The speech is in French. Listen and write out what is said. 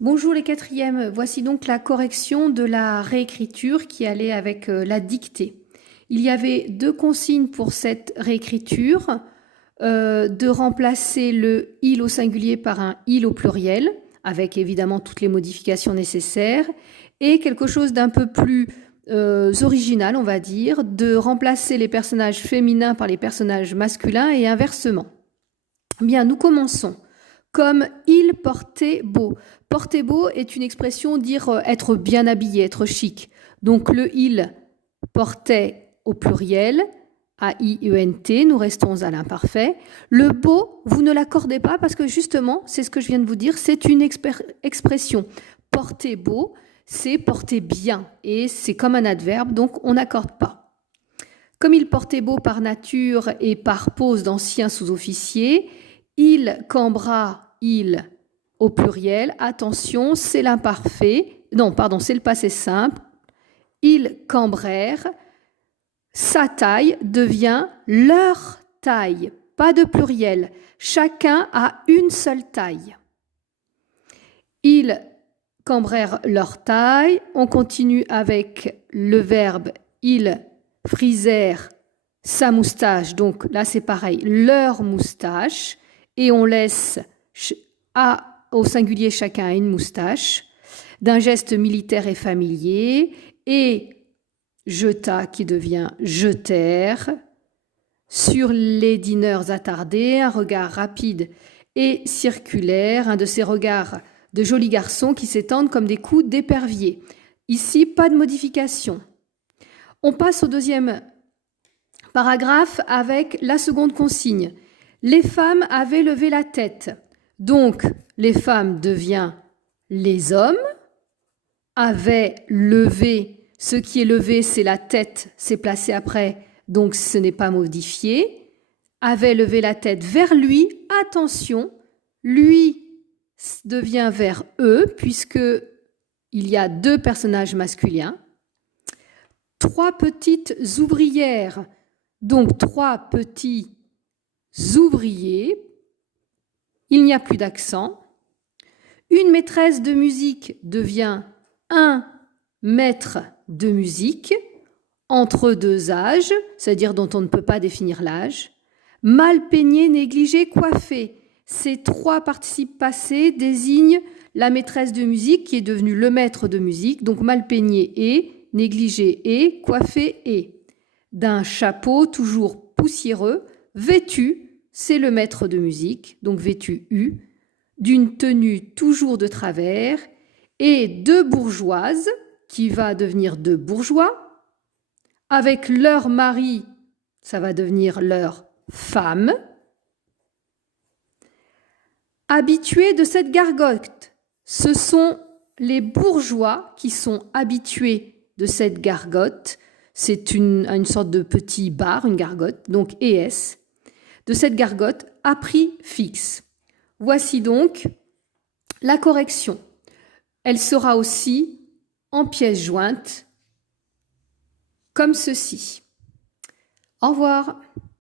Bonjour les quatrièmes, voici donc la correction de la réécriture qui allait avec la dictée. Il y avait deux consignes pour cette réécriture, de remplacer le « il » au singulier par un « il » au pluriel, avec évidemment toutes les modifications nécessaires, et quelque chose d'un peu plus original, on va dire, de remplacer les personnages féminins par les personnages masculins et inversement. Bien, nous commençons. Comme il portait beau. Porter beau est une expression dire être bien habillé, être chic. Donc le il portait au pluriel, A-I-E-N-T, nous restons à l'imparfait. Le beau, vous ne l'accordez pas parce que justement, c'est ce que je viens de vous dire, c'est une expression. Porter beau, c'est porter bien et c'est comme un adverbe, donc on n'accorde pas. Comme il portait beau par nature et par pose d'ancien sous-officier, il cambra, il au pluriel, attention, c'est l'imparfait, non, pardon, c'est le passé simple. Ils cambrèrent, sa taille devient leur taille, pas de pluriel. Chacun a une seule taille. Ils cambrèrent leur taille. On continue avec le verbe ils frisèrent sa moustache. Donc là, c'est pareil, leur moustache. Et on laisse au singulier chacun a une moustache, d'un geste militaire et familier, et jeta qui devient jetèrent, sur les dîneurs attardés, un regard rapide et circulaire, un de ces regards de jolis garçons qui s'étendent comme des coups d'épervier. Ici, pas de modification. On passe au deuxième paragraphe avec la seconde consigne. Les femmes avaient levé la tête. Donc, les femmes devient les hommes, avaient levé, ce qui est levé, c'est la tête, c'est placé après, donc ce n'est pas modifié, avait levé la tête vers lui, attention, lui devient vers eux, puisque il y a deux personnages masculins, trois petites ouvrières, donc trois petits ouvriers, il n'y a plus d'accent. Une maîtresse de musique devient un maître de musique entre deux âges, c'est-à-dire dont on ne peut pas définir l'âge. Mal peigné, négligé, coiffé. Ces trois participes passés désignent la maîtresse de musique qui est devenue le maître de musique, donc mal peigné et, négligé et, coiffé et. D'un chapeau toujours poussiéreux, vêtu, c'est le maître de musique, donc vêtu U, d'une tenue toujours de travers, et deux bourgeoises, qui va devenir deux bourgeois, avec leur mari, ça va devenir leur femme, habitués de cette gargote. Ce sont les bourgeois qui sont habitués de cette gargote, c'est une sorte de petit bar, une gargote, donc ES, de cette gargote à prix fixe. Voici donc la correction. Elle sera aussi en pièces jointes, comme ceci. Au revoir.